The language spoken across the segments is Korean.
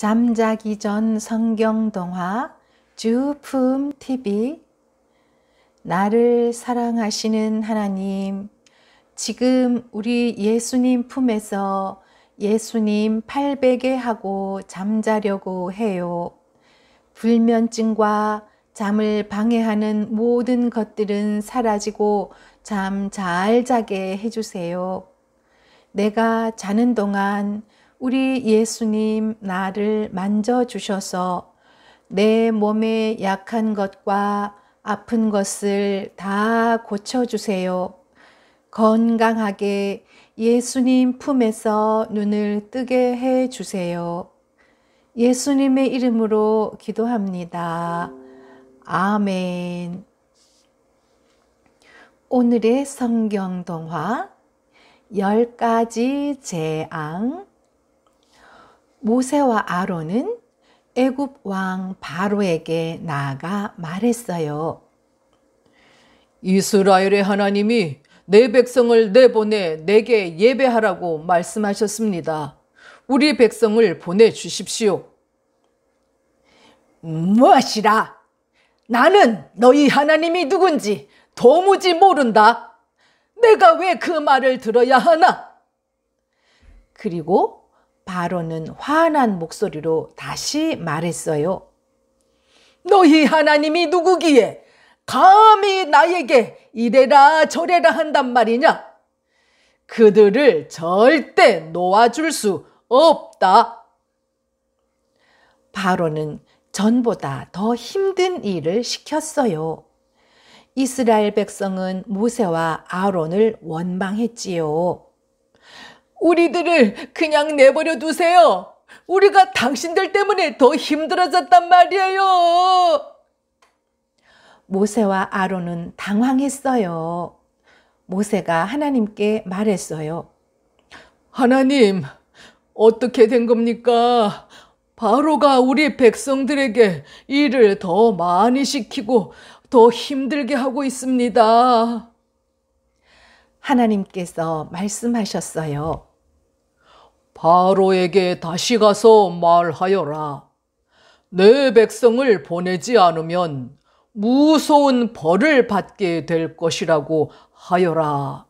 잠자기 전 성경동화 주품 TV. 나를 사랑하시는 하나님, 지금 우리 예수님 품에서 예수님 팔베개 하고 잠자려고 해요. 불면증과 잠을 방해하는 모든 것들은 사라지고 잠 잘 자게 해주세요. 내가 자는 동안 우리 예수님 나를 만져주셔서 내 몸에 약한 것과 아픈 것을 다 고쳐주세요. 건강하게 예수님 품에서 눈을 뜨게 해주세요. 예수님의 이름으로 기도합니다. 아멘. 오늘의 성경동화 10가지 재앙. 모세와 아론은 애굽 왕 바로에게 나아가 말했어요. 이스라엘의 하나님이 내 백성을 내보내 내게 예배하라고 말씀하셨습니다. 우리 백성을 보내주십시오. 무엇이라? 나는 너희 하나님이 누군지 도무지 모른다. 내가 왜 그 말을 들어야 하나? 그리고 바로는 화난 목소리로 다시 말했어요. 너희 하나님이 누구기에 감히 나에게 이래라 저래라 한단 말이냐? 그들을 절대 놓아줄 수 없다. 바로는 전보다 더 힘든 일을 시켰어요. 이스라엘 백성은 모세와 아론을 원망했지요. 우리들을 그냥 내버려 두세요. 우리가 당신들 때문에 더 힘들어졌단 말이에요. 모세와 아론은 당황했어요. 모세가 하나님께 말했어요. 하나님, 어떻게 된 겁니까? 바로가 우리 백성들에게 일을 더 많이 시키고 더 힘들게 하고 있습니다. 하나님께서 말씀하셨어요. 바로에게 다시 가서 말하여라. 내 백성을 보내지 않으면 무서운 벌을 받게 될 것이라고 하여라.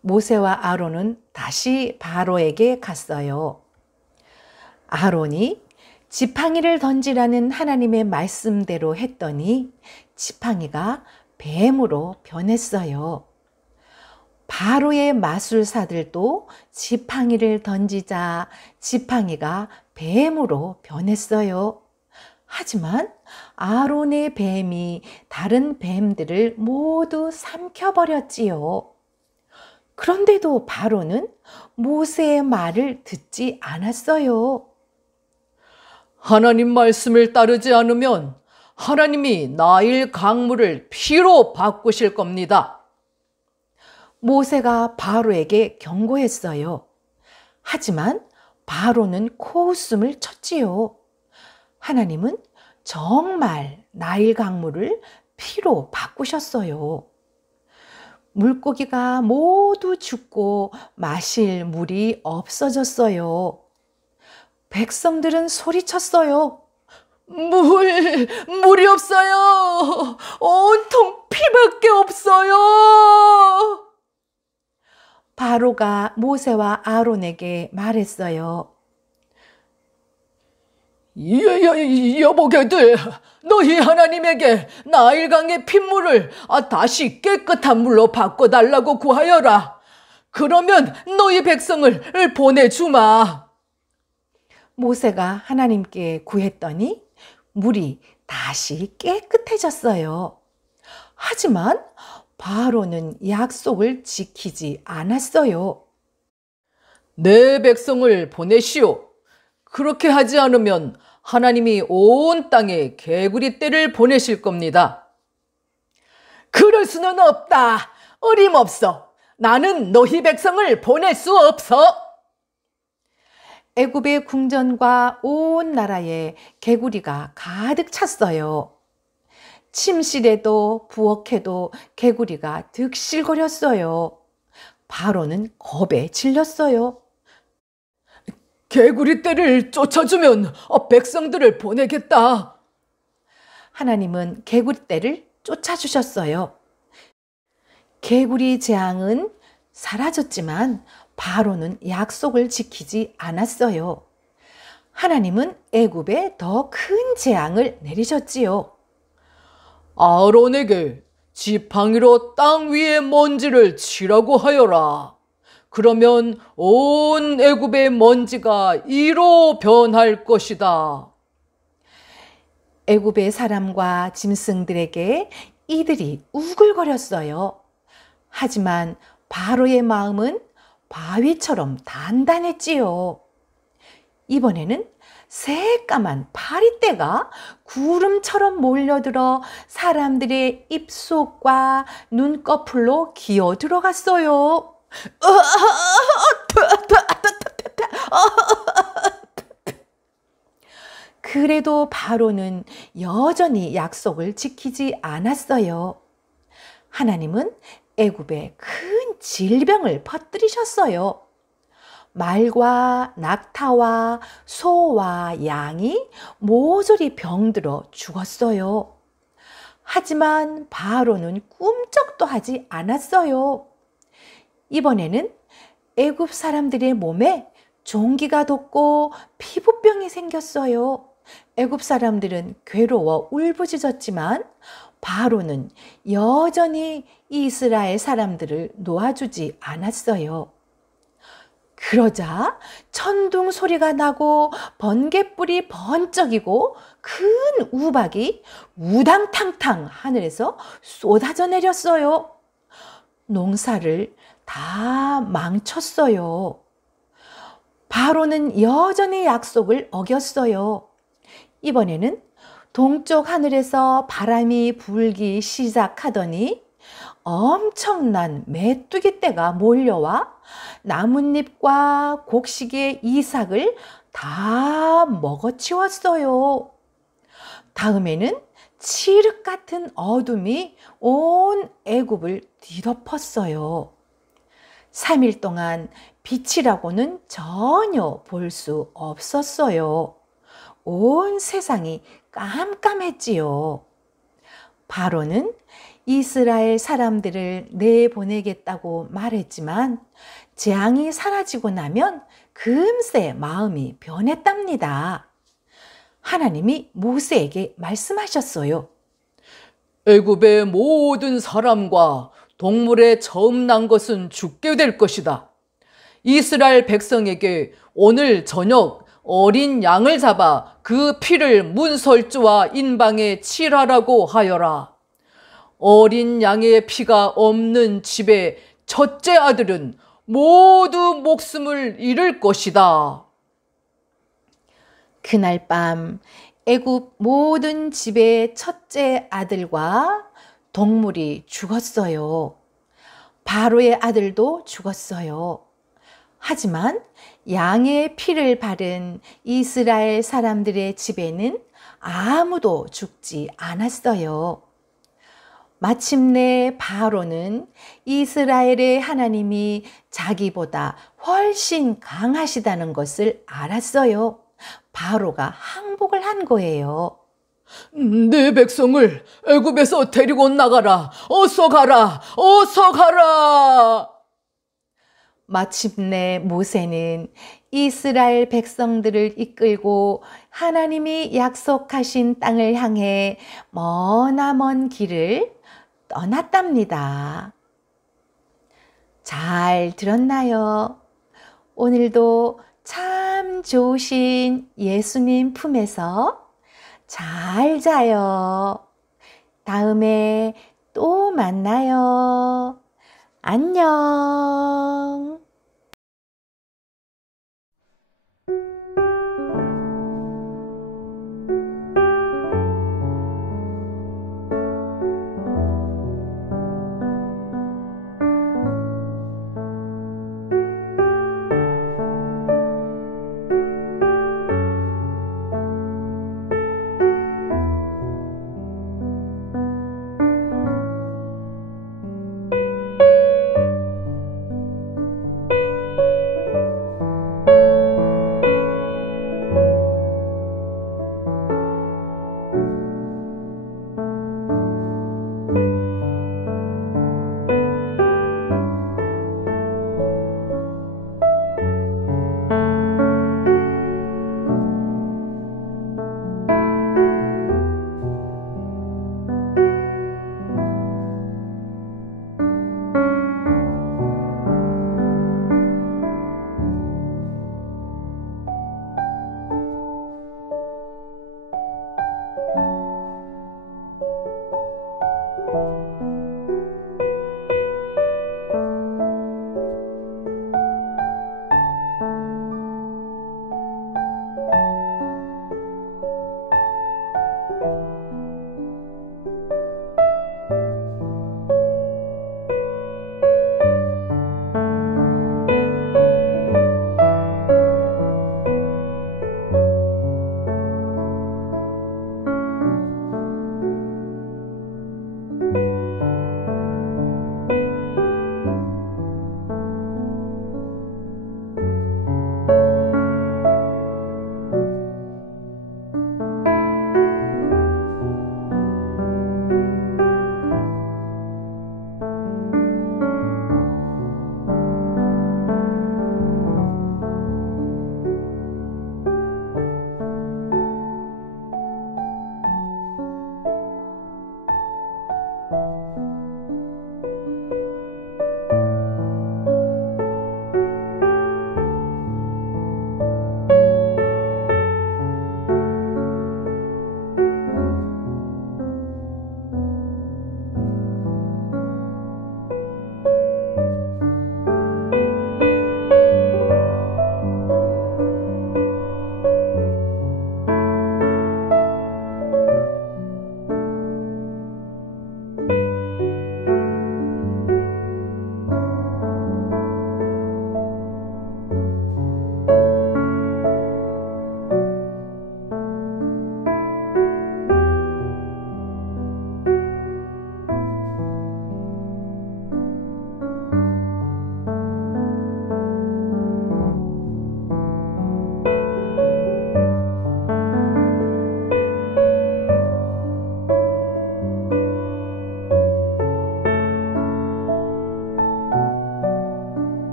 모세와 아론은 다시 바로에게 갔어요. 아론이 지팡이를 던지라는 하나님의 말씀대로 했더니 지팡이가 뱀으로 변했어요. 바로의 마술사들도 지팡이를 던지자 지팡이가 뱀으로 변했어요. 하지만 아론의 뱀이 다른 뱀들을 모두 삼켜버렸지요. 그런데도 바로는 모세의 말을 듣지 않았어요. 하나님 말씀을 따르지 않으면 하나님이 나일 강물을 피로 바꾸실 겁니다. 모세가 바로에게 경고했어요. 하지만 바로는 코웃음을 쳤지요. 하나님은 정말 나일 강물을 피로 바꾸셨어요. 물고기가 모두 죽고 마실 물이 없어졌어요. 백성들은 소리쳤어요. 물이 없어요. 온통 피밖에 없어요. 바로가 모세와 아론에게 말했어요. 여보게들, 너희 하나님에게 나일강의 핏물을 다시 깨끗한 물로 바꿔달라고 구하여라. 그러면 너희 백성을 보내주마. 모세가 하나님께 구했더니 물이 다시 깨끗해졌어요. 하지만 바로는 약속을 지키지 않았어요. 내 백성을 보내시오. 그렇게 하지 않으면 하나님이 온 땅에 개구리떼를 보내실 겁니다. 그럴 수는 없다. 어림없어. 나는 너희 백성을 보낼 수 없어. 애굽의 궁전과 온 나라에 개구리가 가득 찼어요. 침실에도 부엌에도 개구리가 득실거렸어요. 바로는 겁에 질렸어요. 개구리 떼를 쫓아주면 백성들을 보내겠다. 하나님은 개구리 떼를 쫓아주셨어요. 개구리 재앙은 사라졌지만 바로는 약속을 지키지 않았어요. 하나님은 애굽에 더 큰 재앙을 내리셨지요. 아론에게 지팡이로 땅 위의 먼지를 치라고 하여라. 그러면 온 애굽의 먼지가 이로 변할 것이다. 애굽의 사람과 짐승들에게 이들이 우글거렸어요. 하지만 바로의 마음은 바위처럼 단단했지요. 이번에는 새까만 파리떼가 구름처럼 몰려들어 사람들의 입속과 눈꺼풀로 기어 들어갔어요. 그래도 바로는 여전히 약속을 지키지 않았어요. 하나님은 애굽에 큰 질병을 퍼뜨리셨어요. 말과 낙타와 소와 양이 모조리 병들어 죽었어요. 하지만 바로는 꿈쩍도 하지 않았어요. 이번에는 애굽 사람들의 몸에 종기가 돋고 피부병이 생겼어요. 애굽 사람들은 괴로워 울부짖었지만 바로는 여전히 이스라엘 사람들을 놓아주지 않았어요. 그러자 천둥 소리가 나고 번갯불이 번쩍이고 큰 우박이 우당탕탕 하늘에서 쏟아져 내렸어요. 농사를 다 망쳤어요. 바로는 여전히 약속을 어겼어요. 이번에는 동쪽 하늘에서 바람이 불기 시작하더니 엄청난 메뚜기 떼가 몰려와 나뭇잎과 곡식의 이삭을 다 먹어치웠어요. 다음에는 칠흑 같은 어둠이 온 애굽을 뒤덮었어요. 3일 동안 빛이라고는 전혀 볼 수 없었어요. 온 세상이 깜깜했지요. 바로는 이스라엘 사람들을 내보내겠다고 말했지만 재앙이 사라지고 나면 금세 마음이 변했답니다. 하나님이 모세에게 말씀하셨어요. 애굽의 모든 사람과 동물에 처음 난 것은 죽게 될 것이다. 이스라엘 백성에게 오늘 저녁 어린 양을 잡아 그 피를 문설주와 인방에 칠하라고 하여라. 어린 양의 피가 없는 집의 첫째 아들은 모두 목숨을 잃을 것이다. 그날 밤 애굽 모든 집의 첫째 아들과 동물이 죽었어요. 바로의 아들도 죽었어요. 하지만 양의 피를 바른 이스라엘 사람들의 집에는 아무도 죽지 않았어요. 마침내 바로는 이스라엘의 하나님이 자기보다 훨씬 강하시다는 것을 알았어요. 바로가 항복을 한 거예요. 내 백성을 애굽에서 데리고 나가라. 어서 가라. 어서 가라. 마침내 모세는 이스라엘 백성들을 이끌고 하나님이 약속하신 땅을 향해 머나먼 길을 떠났답니다. 잘 들었나요? 오늘도 참 좋으신 예수님 품에서 잘 자요. 다음에 또 만나요. 안녕.